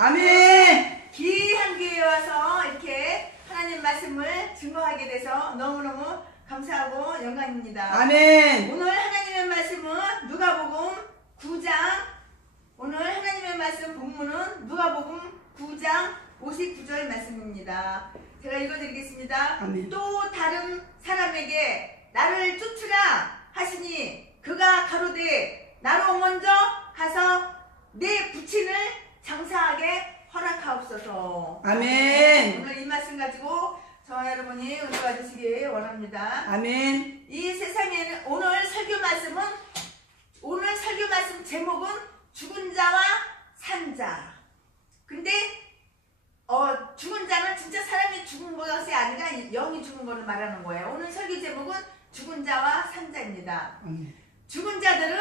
아멘. 귀한 교회에 와서 이렇게 하나님 말씀을 증거하게 돼서 너무너무 감사하고 영광입니다. 아멘. 오늘 하나님의 말씀은 누가복음 9장, 오늘 하나님의 말씀 본문은 누가복음 9장 59절 말씀입니다. 제가 읽어드리겠습니다. 아멘. 또 다른 사람에게 나를 쫓으라 하시니 그가 가로되 나로 먼저 가서 내 부친을 장사하게 허락하옵소서. 아멘. 오늘 이 말씀 가지고 저와 여러분이 은혜 받으시길 원합니다. 아멘. 이 세상에는 오늘 설교 말씀 제목은 죽은 자와 산 자. 근데 죽은 자는 진짜 사람이 죽은 것이 아니라 영이 죽은 것을 말하는 거예요. 오늘 설교 제목은 죽은 자와 산 자입니다. 아멘. 죽은 자들이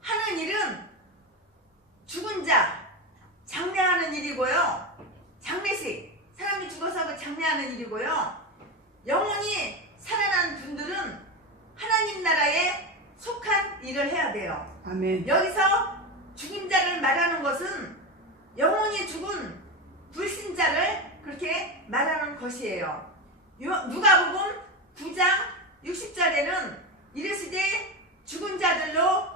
하는 일은 죽은 자 장례하는 일이고요. 장례식, 사람이 죽어서 장례하는 일이고요. 영혼이 살아난 분들은 하나님 나라에 속한 일을 해야 돼요. 아멘. 여기서 죽은 자를 말하는 것은 영혼이 죽은 불신자를 그렇게 말하는 것이에요. 누가복음 9장 60절에는 이르시되 죽은 자들로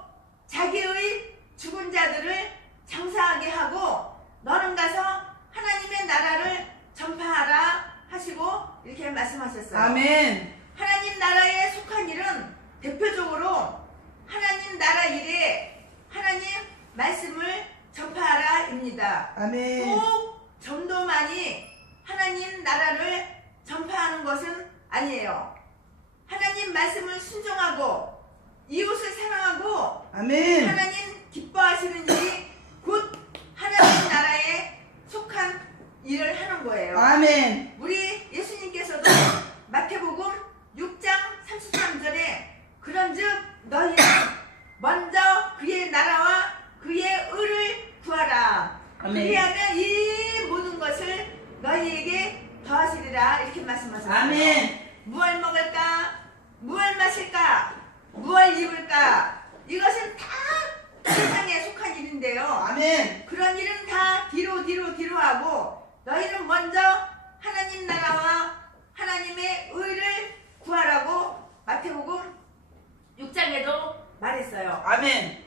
자기의 죽은 자들을 장사하게 하고 너는 가서 하나님의 나라를 전파하라 하시고 이렇게 말씀하셨어요. 아멘. 하나님 나라에 속한 일은 대표적으로 하나님 나라 일에 하나님 말씀을 전파하라입니다. 아멘. 꼭 전도만이 하나님 나라를 전파하는 것은 아니에요. 하나님 말씀을 순종하고 이웃을 사랑하고 아멘. 하나님 기뻐하시는 일이 곧 하나님 나라에 속한 일을 하는 거예요. 아멘. 우리 예수님께서도 마태복음 6장 33절에 그런즉 너희는 먼저 그의 나라와 그의 의를 구하라. 아멘. 그리하면 이 모든 것을 너희에게 더하시리라 이렇게 말씀하셨어요. 아멘. 무엇 먹을까? 무엇 마실까? 무엇 입을까? 이것은 다 세상에 속한 일인데요. 아멘. 그런 일은 다 뒤로 하고 너희는 먼저 하나님 나라와 하나님의 의를 구하라고 마태복음 6장에도 말했어요. 아멘.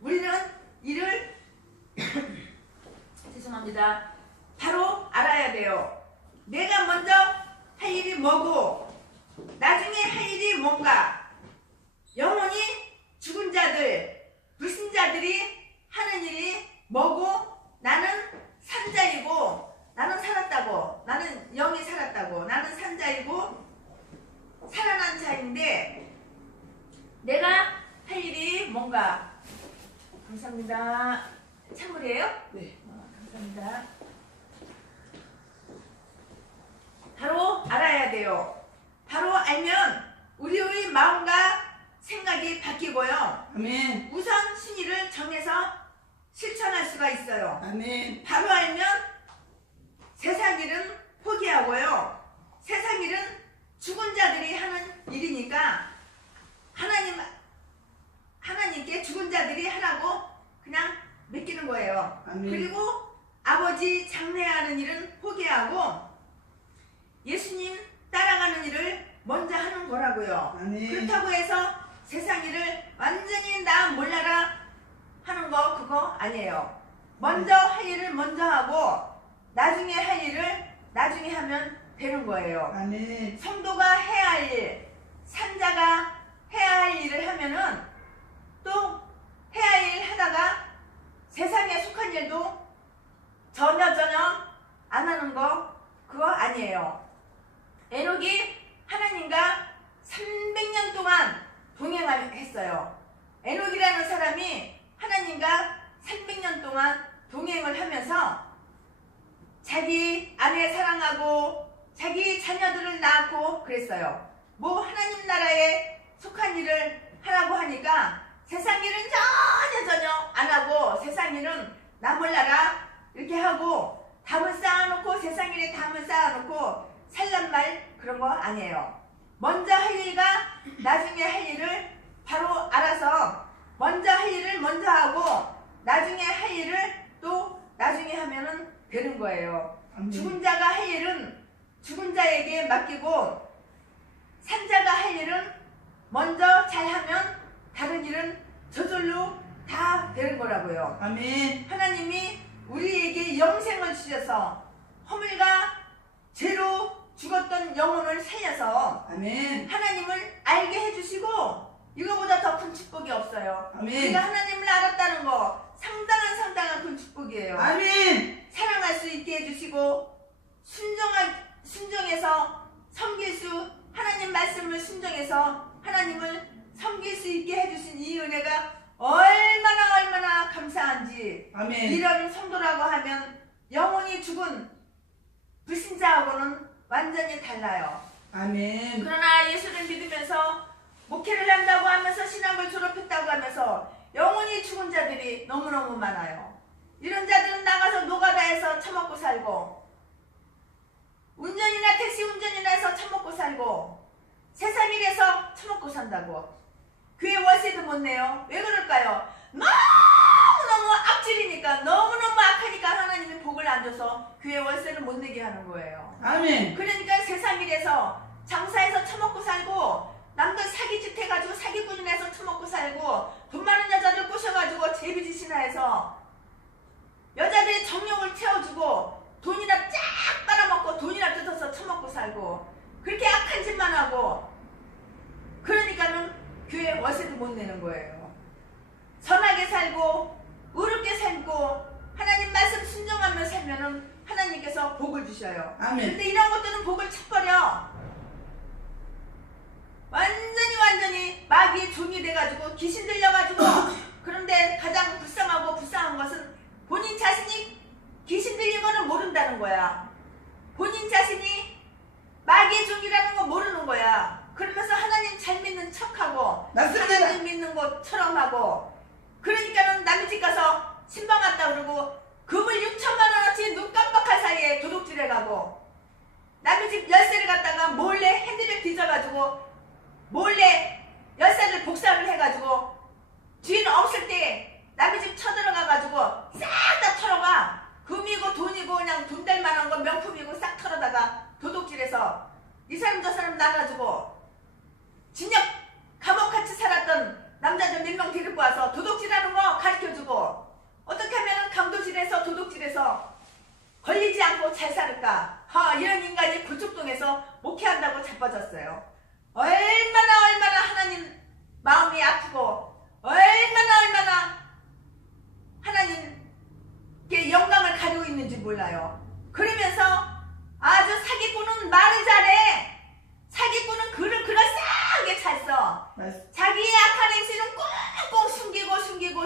우리는 이를 죄송합니다. 바로 알아야 돼요. 내가 먼저 할 일이 뭐고 나중에 할 일이 뭔가. 영혼이 죽은 자들, 불신자들이 하는 일이 뭐고 나는 산자이고 나는 살았다고, 나는 영이 살았다고, 나는 산자이고 살아난 자인데 내가 할 일이 뭔가. 감사합니다. 찬물이에요? 네. 감사합니다. 바로 알아야 돼요. 바로 알면 우리의 마음과 생각이 바뀌고요. 아멘. 우선 순위를 정해서 실천할 수가 있어요. 아멘. 바로 알면 세상 일은 포기하고요. 세상 일은 죽은 자들이 하는 일이니까 하나님께 죽은 자들이 하라고 그냥 맡기는 거예요. 아멘. 그리고 아버지 장례하는 일은 포기하고 예수님 따라가는 일을 먼저 하는 거라고요. 아멘. 그렇다고 해서 세상 일을 완전히 나 몰라라 하는 거 그거 아니에요. 먼저 할 일을 먼저 하고 나중에 할 일을 나중에 하면 되는 거예요. 아멘. 성도가 해야 할 일, 산자가 해야 할 일을 하면은 또 해야 할 일 하다가 세상에 속한 일도 전혀 안 하는 거 그거 아니에요. 에녹이 하나님과 300년 동안 동행했어요. 에녹이라는 사람이 하나님과 300년 동안 동행을 하면서 자기 아내 사랑하고 자기 자녀들을 낳고 그랬어요. 뭐 하나님 나라에 속한 일을 하라고 하니까 세상 일은 전혀 안 하고 세상 일은 나 몰라라 이렇게 하고 담을 쌓아놓고 세상 일에 담을 쌓아놓고 살란 말 그런 거 아니에요. 먼저 할 일과 나중에 할 일을 바로 알아서 먼저 할 일을 먼저 나중에 할 일을 또 나중에 하면은 되는 거예요. 아멘. 죽은 자가 할 일은 죽은 자에게 맡기고 산자가 할 일은 먼저 잘하면 다른 일은 저절로 다 되는 거라고요. 아멘. 하나님이 우리에게 영생을 주셔서 허물과 죄로 죽었던 영혼을 살려서 아멘. 하나님을 알게 해주시고 이거보다 더 큰 축복이 없어요. 아멘. 우리가 하나님을 알았다는 거 상당한 큰 축복이에요. 아멘. 사랑할 수 있게 해주시고 순종해서 섬길 수 하나님 말씀을 순종해서 하나님을 섬길 수 있게 해주신 이 은혜가 얼마나 감사한지. 아멘. 이런 성도라고 하면 영혼이 죽은 불신자하고는 완전히 달라요. 아멘. 그러나 예수를 믿으면서 목회를 한다고 하면서 신학을 졸업했다고 하면서 영혼이 죽은 자들이 너무너무 많아요. 이런 자들은 나가서 노가다에서 처먹고 살고 운전이나 택시 운전이나 해서 처먹고 살고 세상일에서 처먹고 산다고. 교회 월세도 못 내요. 왜 그럴까요? 너무너무 악질이니까 너무너무 악하니까 하나님이 복을 안 줘서 교회 월세를 못 내게 하는 거예요. 아멘. 그러니까 세상일에서 장사해서 처먹고 살고 남들 사기짓 해가지고 사기꾼이나 해서 처먹고 살고 돈 많은 여자들 꼬셔가지고 제비짓이나 해서 여자들의 정욕을 채워주고 돈이나 쫙 빨아먹고 돈이나 뜯어서 처먹고 살고 그렇게 악한 짓만 하고 그러니까는 교회 월세도 못 내는 거예요. 선하게 살고 의롭게 살고 하나님 말씀 순종하며 살면은 하나님께서 복을 주셔요. 아멘. 근데 이런 것들은 복을 쳐버려. 완전히 마귀의 종이 돼가지고 귀신 들려가지고 그런데 가장 불쌍한 것은 본인 자신이 귀신 들린 거는 모른다는 거야. 본인 자신이 마귀의 종이라는 거 모르는 거야. 그러면서 하나님 잘 믿는 척하고 맞습니다. 하나님 믿는 것처럼 하고 그러니까는 남의 집 가서 신방 갔다 그러고 금을 6천만 원어치 눈 깜빡할 사이에 도둑질해가고 남의 집 열쇠를 갖다가 몰래 핸드백 뒤져가지고 몰래 열쇠를 복사를 해가지고 주인 없을 때 남의 집 쳐들어가가지고 싹 다 털어가. 금이고 돈이고 그냥 돈 될 만한 거 명품이고 싹 털어다가 도둑질해서 이 사람 저 사람 나가지고 진역 감옥같이 살았던 남자들 몇 명 데리고 와서 도둑질하는 거 가르쳐주고 어떻게 하면 강도질해서 도둑질해서 걸리지 않고 잘 살을까. 이런 인간이 굴뚝동에서 목회한다고 자빠졌어요. 얼마나 하나님 마음이 아프고 얼마나 하나님께 영광을 가지고 있는지 몰라요. 그러면서 아주 사기꾼은 말을 잘해. 사기꾼은 글을 그럴싸하게 잘 써. 자기의 악한 행실은 꽁꽁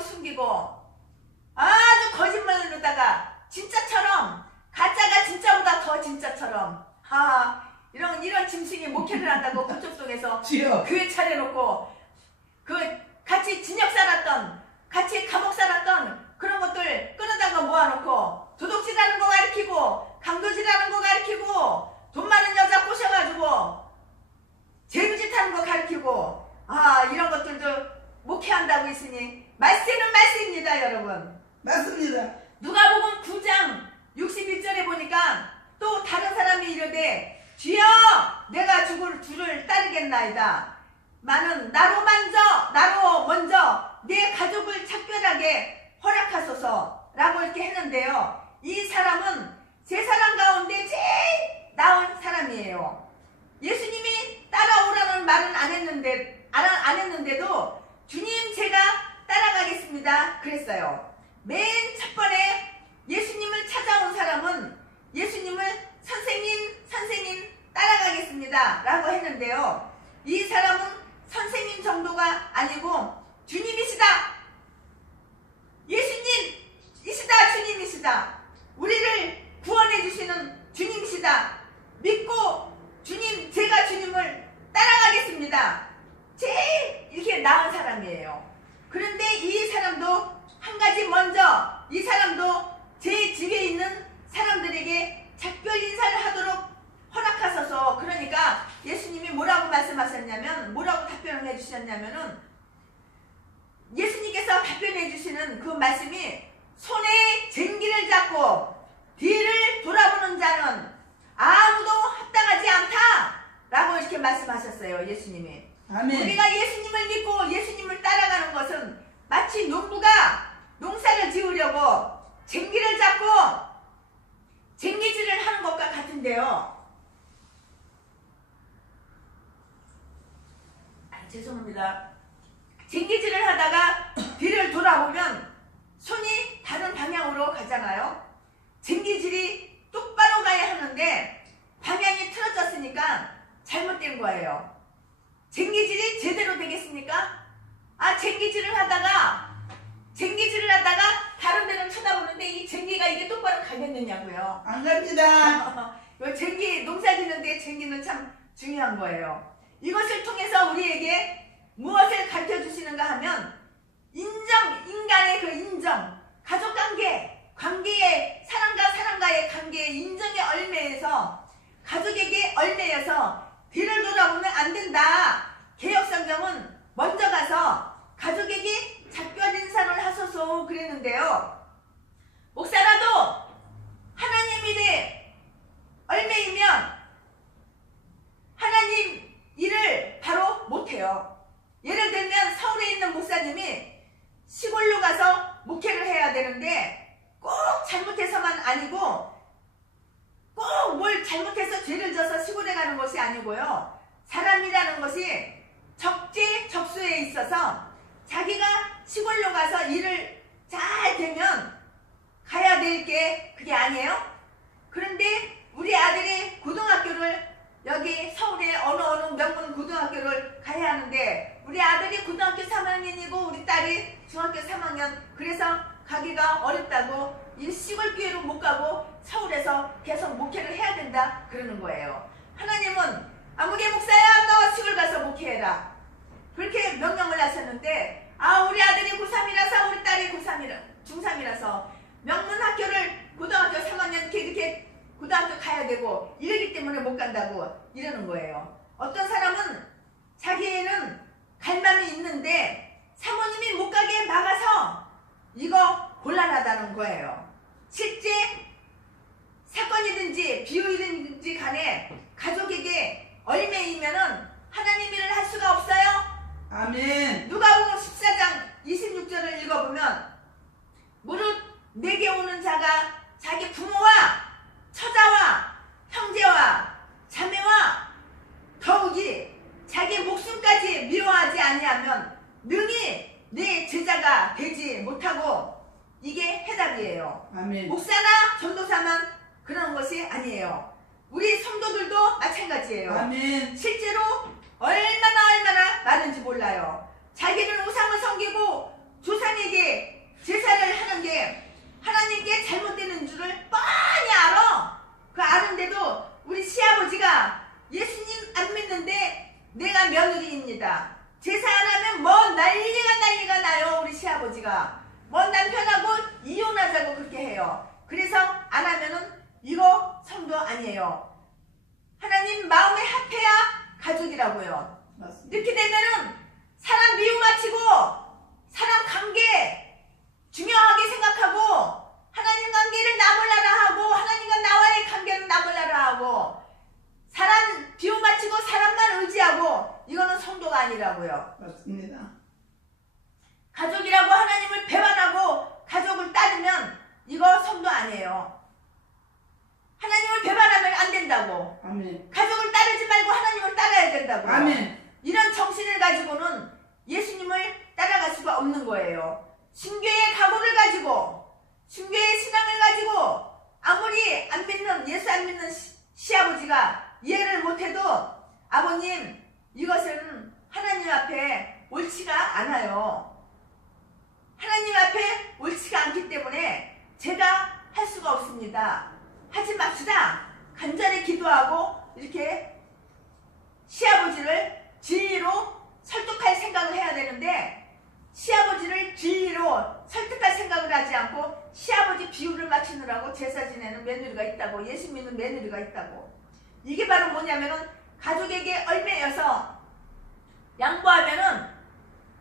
숨기고 아주 거짓말을 누다가 진짜처럼 가짜가 진짜보다 더 진짜처럼 이런 짐승이 목회를 한다고 고척동에서 주여. 교회 차려놓고 그 같이 진역 살았던 같이 감옥 살았던 그런 것들 끌어다가 모아놓고 도둑질하는 거 가르치고 강도질하는 거 가르치고 돈 많은 여자 꼬셔가지고 재무짓 하는 거 가르치고 이런 것들도 목회한다고 있으니 말세는 말세입니다 여러분. 맞습니다. 누가복음 9장 61절에 보니까 또 다른 사람이 이르되 주여 내가 죽을 주를 따르겠나이다. 나는 나로 먼저 내 가족을 작별하게 허락하소서 라고 이렇게 했는데요. 이 사람은 세 사람 가운데 제일 나은 사람이에요. 예수님이 따라오라는 말은 안 했는데도 주님 제가 따라가겠습니다 그랬어요. 맨 첫 번에 예수님을 찾아온 사람은 예수님을 선생님 따라가겠습니다 라고 했는데요. 이 사람은 선생님 정도가 아니고 주님이시다. 예수님이시다. 주님이시다. 우리를 구원해 주시는 주님이시다. 믿고 주님 제가 주님을 따라가겠습니다. 제일 이렇게 나은 사람이에요. 그런데 이 사람도 한 가지 먼저 이 사람도 제 집에 있는 사람들에게 작별 인사를 하도록 허락하소서. 그러니까 예수님이 뭐라고 답변을 해주셨냐면은 예수님께서 답변해 주시는 하시는 그 말씀이 손에 쟁기를 잡고 뒤를 돌아보는 자는 아무도 합당하지 않다 라고 이렇게 말씀하셨어요. 예수님이. 아멘. 우리가 예수님을 믿고 예수님을 따라가는 것은 마치 농부가 농사를 지으려고 쟁기를 잡고 쟁기질을 하는 것과 같은데요. 죄송합니다. 쟁기질을 하다가 뒤를 돌아보면 손이 다른 방향으로 가잖아요. 쟁기질이 똑바로 가야 하는데 방향이 틀어졌으니까 잘못된 거예요. 쟁기질이 제대로 되겠습니까? 쟁기질을 하다가 다른 데는 쳐다보는데 이 쟁기가 이게 똑바로 가겠느냐고요. 안 갑니다. 쟁기, 농사 짓는데 쟁기는 참 중요한 거예요. 이것을 통해서 우리에게 무엇을 가르쳐 주시는가 하면 인간의 그 인정, 관계의 사람과의 관계의 인정의 얼매에서 가족에게 얼매여서 뒤를 돌아보면 안 된다. 개역성경은 먼저 가서 가족에게 작별 인사를 하소서 그랬는데요. 목사라도 하나님 일에 얼매이면 하나님 일을 바로 못해요. 예를 들면 서울에 있는 목사님이 시골로 가서 목회를 해야 되는데 꼭 잘못해서만 아니고 꼭 뭘 잘못해서 죄를 져서 시골에 가는 것이 아니고요. 사람이라는 것이 적재적소에 있어서 자기가 시골로 가서 일을 잘 되면 가야 될 게 그게 아니에요. 그런데 우리 아들이 고등학교를 여기 서울에 어느 명문 고등학교를 가야 하는데 우리 아들이 고등학교 3학년이고 우리 딸이 중학교 3학년 그래서 가기가 어렵다고 이 시골 교회로 못 가고 서울에서 계속 목회를 해야 된다 그러는 거예요. 하나님은 아무개 목사야 너 시골 가서 목회해라 그렇게 명령을 하셨는데 우리 아들이 고3이라서 우리 딸이 중3이라서 명문 학교를 고등학교 3학년 이렇게 고등학교 가야 되고 이러기 때문에 못 간다고 이러는 거예요. 어떤 사람은 자기는 갈 마음이 있는데 사모님이 못 가게 막아서 이거 곤란하다는 거예요. 실제 사건이든지 비유이든지 간에 가족에게 얼매이면은 하나님 일을 할 수가 없어요. 아멘. 누가복음 14장 26절을 읽어보면 무릇 내게 오는 자가 자기 부모와 처자와 형제와 자매와 더욱이 자기 목숨까지 미워하지 아니하면 능히 내 제자가 되지 못하고 이게 해답이에요. 아멘. 목사나 전도사만 그런 것이 아니에요. 우리 성도들도 마찬가지예요. 아멘. 실제로 얼마나 많은지 몰라요. 자기는 우상을 섬기고 조상에게 제사를 하는 게 하나님께 잘못되는 줄을 뻔히 알아. 그 아는데도 우리 시아버지가 예수님 안 믿는데 내가 며느리입니다. 제사 안 하면 뭐 난리가 나요. 우리 시아버지가 뭐 남편하고 이혼하자고 그렇게 해요. 그래서 안 하면은 이거 성도 아니에요. 하나님 마음에 합해야 가족이라고요. 맞습니다. 이렇게 되면은 사람 미움 마치고 사람 관계 중요하게 생각하고 하나님 관계를 나몰라라 하고 하나님과 나와의 관계는 나몰라라 하고 사람 비움 마치고 사람만 의지하고 이거는 성도가 아니라고요. 맞습니다. 가족이라고 하나님을 배반하고 가족을 따르면 이거 성도 아니에요. 하나님을 배반하면 안 된다고. 아멘. 가족을 따르지 말고 하나님을 따라야 된다고. 아멘. 이런 정신을 가지고는 예수님을 따라갈 수가 없는 거예요. 순교의 각오를 가지고 순교의 신앙을 가지고 아무리 안 믿는 예수 안 믿는 시아버지가 이해를 못해도 아버님 이것은 하나님 앞에 옳지가 않아요. 하나님 앞에 옳지가 않기 때문에 제가 할 수가 없습니다. 하지 맙시다. 간절히 기도하고 이렇게 시아버지를 진리로 설득할 생각을 해야 되는데 시아버지를 진리로 설득할 생각을 하지 않고 시아버지 비유를 맞추느라고 제사 지내는 며느리가 있다고 예수 믿는 며느리가 있다고. 이게 바로 뭐냐면은 가족에게 얼매여서 양보하면은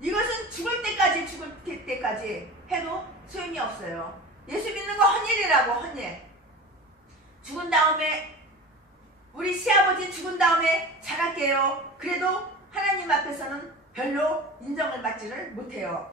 이것은 죽을 때까지 죽을 때까지 해도 소용이 없어요. 예수 믿는 거 헛일이라고, 헛일. 죽은 다음에, 우리 시아버지 죽은 다음에 잘할게요. 그래도 하나님 앞에서는 별로 인정을 받지를 못해요.